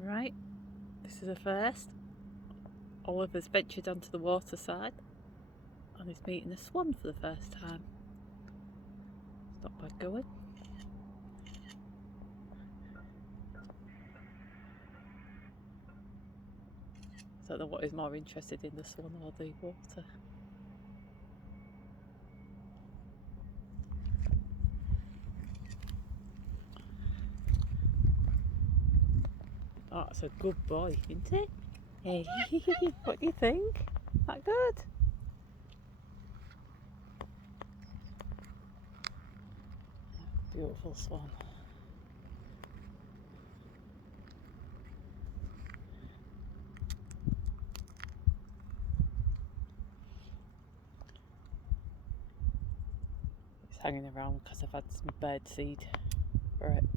Right, this is a first. Oliver's ventured onto the water side and he's meeting a swan for the first time. It's not bad going. I don't know what he's more interested in, the swan or the water. Oh, that's a good boy, isn't it? Hey, what do you think? That good? Beautiful swan. It's hanging around because I've had some bird seed for it.